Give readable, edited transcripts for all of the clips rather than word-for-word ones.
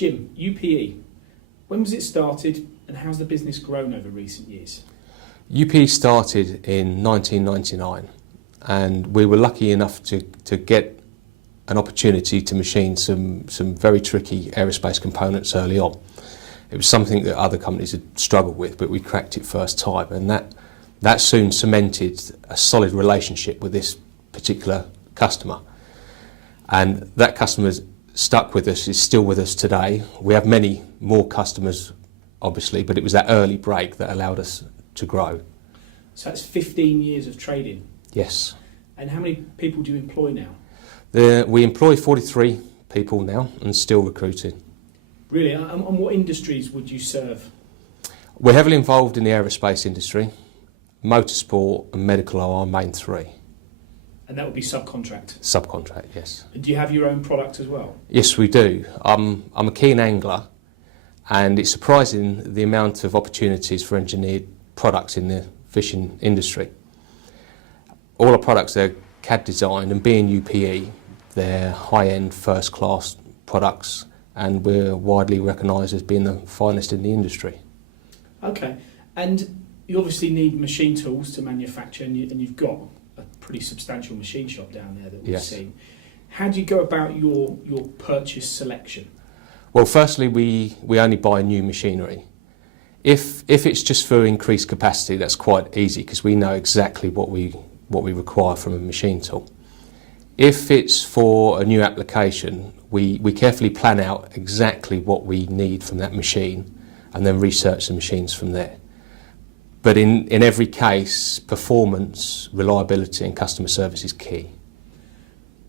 Jim, UPE, when was it started and how's the business grown over recent years? UPE started in 1999 and we were lucky enough to get an opportunity to machine some very tricky aerospace components early on. It was something that other companies had struggled with, but we cracked it first time, and that soon cemented a solid relationship with this particular customer. And that customer's stuck with us, is still with us today. We have many more customers, obviously, but it was that early break that allowed us to grow. So that's 15 years of trading? Yes. And how many people do you employ now? We employ 43 people now and still recruiting. Really? And what industries would you serve? We're heavily involved in the aerospace industry. Motorsport and medical are our main three. And that would be subcontract? Subcontract, yes. And do you have your own product as well? Yes, we do. I'm a keen angler, and it's surprising the amount of opportunities for engineered products in the fishing industry. All our products are CAD designed, and being UPE, they're high-end, first-class products, and we're widely recognised as being the finest in the industry. Okay, and you obviously need machine tools to manufacture, and you've got a pretty substantial machine shop down there that we've Yes. seen. How do you go about your purchase selection? Well, firstly, we only buy new machinery. If it's just for increased capacity, that's quite easy because we know exactly what we require from a machine tool. If it's for a new application, we carefully plan out exactly what we need from that machine and then research the machines from there. But in every case, performance, reliability and customer service is key.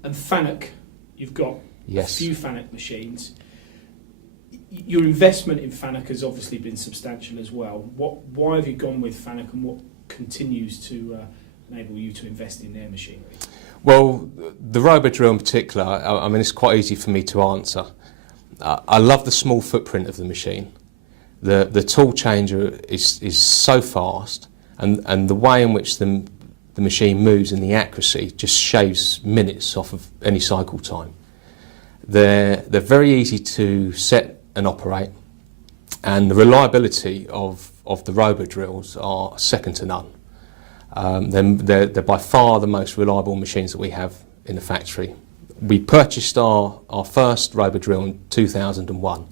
And FANUC, you've got Yes. a few FANUC machines. Your investment in FANUC has obviously been substantial as well. Why have you gone with FANUC, and what continues to enable you to invest in their machinery? Well, the Robodrill in particular, I mean, it's quite easy for me to answer. I love the small footprint of the machine. The tool changer is so fast, and the way in which the machine moves and the accuracy just shaves minutes off of any cycle time. They're very easy to set and operate, and the reliability of the Robodrills are second to none. They're by far the most reliable machines that we have in the factory. We purchased our first Robodrill in 2001.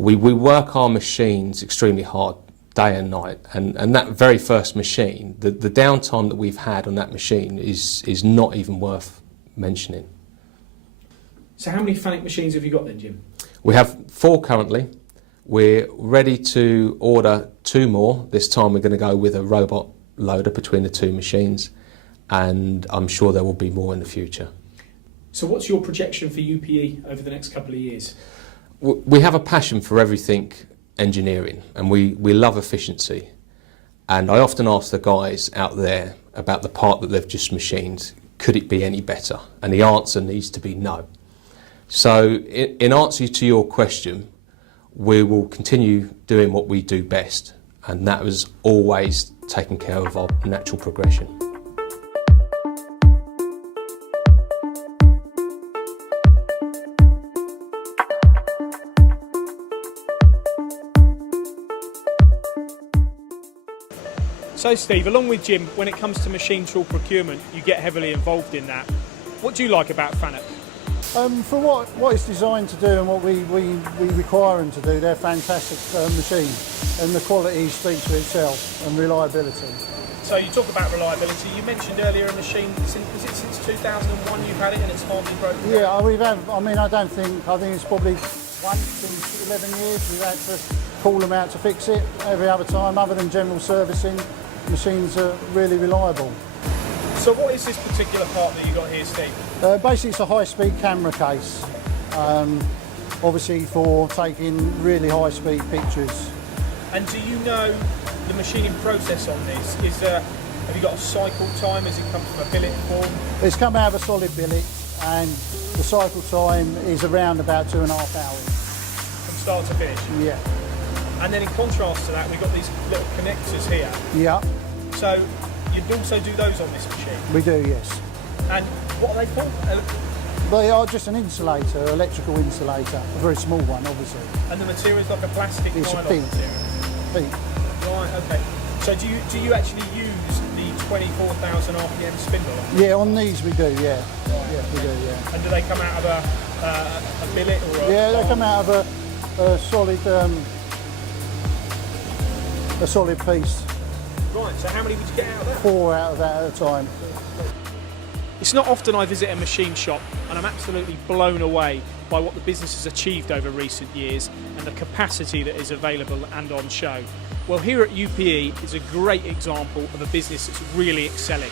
We work our machines extremely hard, day and night, and that very first machine, the downtime that we've had on that machine is not even worth mentioning. So how many FANUC machines have you got then, Jim? We have 4 currently. We're ready to order 2 more. This time we're going to go with a robot loader between the 2 machines, and I'm sure there will be more in the future. So what's your projection for UPE over the next couple of years? We have a passion for everything engineering, and we love efficiency. And I often ask the guys out there about the part that they've just machined, could it be any better? And the answer needs to be no. So in answer to your question, we will continue doing what we do best, and that was always taking care of our natural progression. So Steve, along with Jim, when it comes to machine tool procurement, you get heavily involved in that. What do you like about FANUC? For what it's designed to do and what we require them to do, they're fantastic machines, and the quality speaks for itself, and reliability. So you talk about reliability. You mentioned earlier a machine, was it since 2001 you've had it and it's hardly broken? Yeah, we've had, I think it's probably once in 11 years we've had to call them out to fix it. Every other time, other than general servicing, machines are really reliable. So what is this particular part that you got here, Steve? Basically it's a high-speed camera case, obviously for taking really high-speed pictures. And do you know the machining process on this? Have you got a cycle time? Has it come from a billet form? It's come out of a solid billet, and the cycle time is around about 2.5 hours. From start to finish? Yeah. And then in contrast to that, we've got these little connectors here. Yeah. So you'd also do those on this machine? We do, yes. And what are they for? They are just an insulator, electrical insulator, a very small one, obviously. And the material is like a plastic It's nylon peat. material? Peat. Right, okay. So do you actually use the 24,000 RPM spindle? Yeah, on these we do, yeah. Yeah, we do, yeah. And do they come out of a billet or a... Yeah, they come out of a solid piece. Right, so how many would you get out of that? 4 out of that at a time. It's not often I visit a machine shop and I'm absolutely blown away by what the business has achieved over recent years and the capacity that is available and on show. Well, here at UPE is a great example of a business that's really excelling.